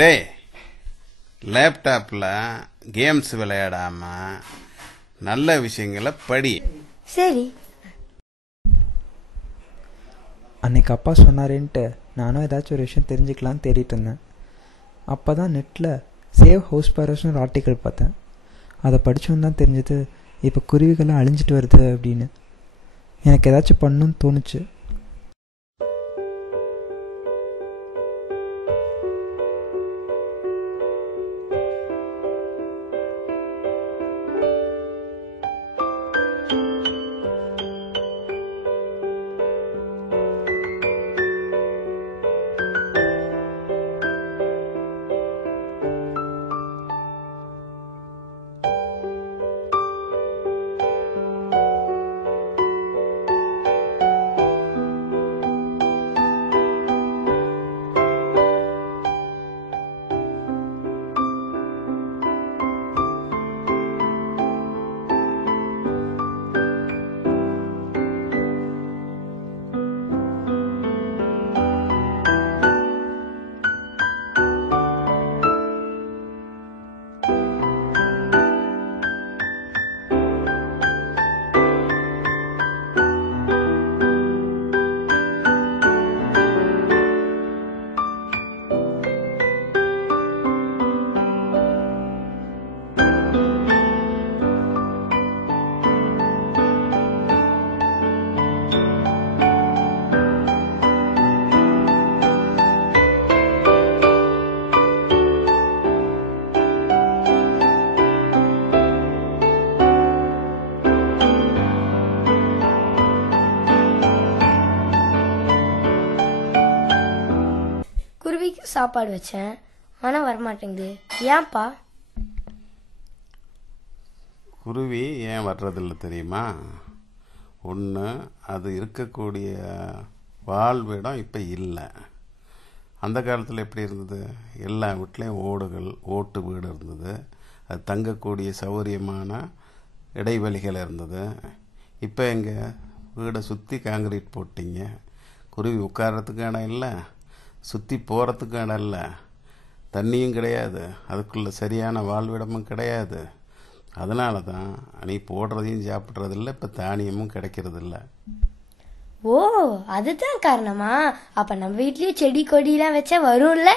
டேய், லேப்டாப்பில் கேம்ஸ் விளையாடாம நல்ல விஷயங்களை படி. சரி. அன்னைக்கு அப்பா சொன்னாரேன்ட்டு நானும் ஏதாச்சும் ஒரு விஷயம் தெரிஞ்சுக்கலான்னு தேடிட்டு இருந்தேன். அப்போ தான் நெட்டில் சேவ் ஹவுஸ் பரோஸ்னு ஒரு ஆர்டிக்கல் பார்த்தேன். அதை படித்தோன்னு தான் தெரிஞ்சது இப்போ குருவிகள்லாம் அழிஞ்சிட்டு வருது அப்படின்னு. எனக்கு ஏதாச்சும் பண்ணணும்னு தோணுச்சு. குருவிக்கு சாப்பாடு வச்சேன், ஆனால் வரமாட்டேங்குது. ஏன்ப்பா? குருவி ஏன் வர்றதில்லை தெரியுமா? ஒன்று, அது இருக்கக்கூடிய வாழ்விடம் இப்போ இல்லை. அந்த காலத்தில் எப்படி இருந்தது? எல்லா வீட்லேயும் ஓட்டு வீடு இருந்தது. அது தங்கக்கூடிய சௌகரியமான இடைவெளிகள் இருந்தது. இப்போ எங்கே வீடை சுற்றி காங்கிரீட் போட்டிங்க. குருவி உட்கார்றதுக்கு இடம் இல்லை, சுற்றி போகிறதுக்கு இடம் இல்லை, தண்ணியும் கிடையாது, அதுக்குள்ள சரியான வாழ்விடமும் கிடையாது. அதனால தான் நீ போடுறதையும் சாப்பிட்றதில்ல, இப்போ தானியமும் கிடைக்கிறதில்ல. ஓ, அதுதான் காரணமா? அப்ப நம்ம வீட்லயும் செடி கொடியெல்லாம் வச்சா வரும்ல?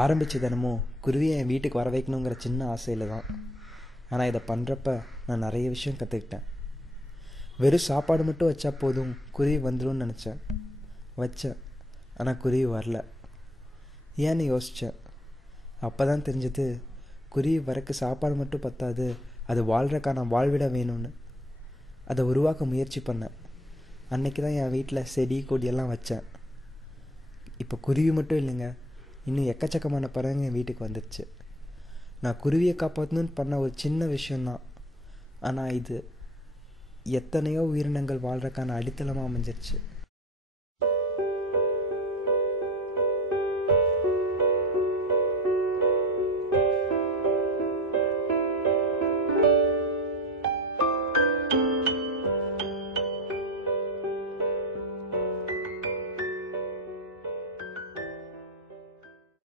ஆரம்பித்த தினமும் குருவியை என் வீட்டுக்கு வர வைக்கணுங்கிற சின்ன ஆசையில் தான். ஆனால் இதை பண்ணுறப்ப நான் நிறைய விஷயம் கற்றுக்கிட்டேன். வெறும் சாப்பாடு மட்டும் வச்சா போதும், குருவி வந்துடும் நினச்சேன். வச்சேன், ஆனால் குருவி வரல. ஏன்னு யோசித்தேன். அப்போ தான் தெரிஞ்சது, குருவி வரக்கு சாப்பாடு மட்டும் பத்தாது, அது வாழ்கிறக்கான வாழ்விட வேணும்னு. அதை உருவாக்க முயற்சி பண்ணேன். அன்னைக்கு தான் என் வீட்டில் செடி கொடியெல்லாம் வச்சேன். இப்போ குருவி மட்டும் இல்லைங்க, இன்னும் எக்கச்சக்கமான பறவைங்க என் வீட்டுக்கு வந்துடுச்சு. நான் குருவியை காப்பாற்றணுன்னு பண்ண ஒரு சின்ன விஷயந்தான், ஆனால் இது எத்தனையோ உயிரினங்கள் வாழ்கிறக்கான அடித்தளமாக அமைஞ்சிருச்சு.